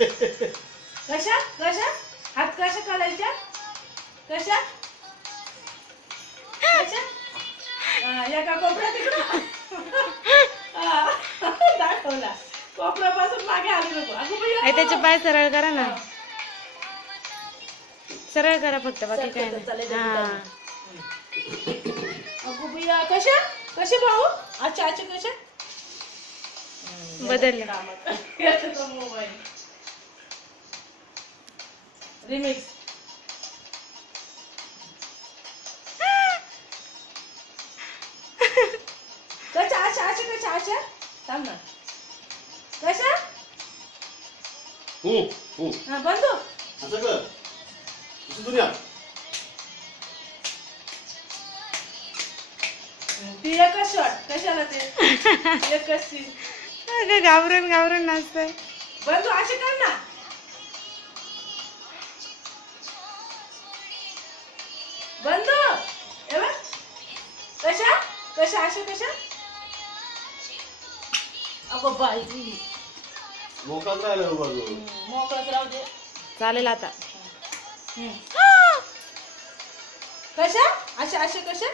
कशा कशा हात कशा काढायच्या कशा कशा एका कोपऱ्यात दाखवला कोपऱ्यापासून मागे आली नको अगं भैया त्याचे पाय सरळ करा ना सरळ करा फक्त बाकी काय नाही अगं भैया कशा कसे भाऊ अच्छा अच्छा कशा बदलले मोबाईल रिमिक्स कशा अच्छा अच्छा कशा अच्छा थांब ना कशा हा बंधू असं कर असं दुनिया ती एकच शॉट कशाला ते एकच सीन घाबरून घाबरून नाचतोय बंधू असे कर ना बंधू हे बघ कशा कशा अशा कशा अगं बाई मोकळाच राहिला हो बाजू मोकळच राहू दे चालेल आता कशा अशा अशा कशा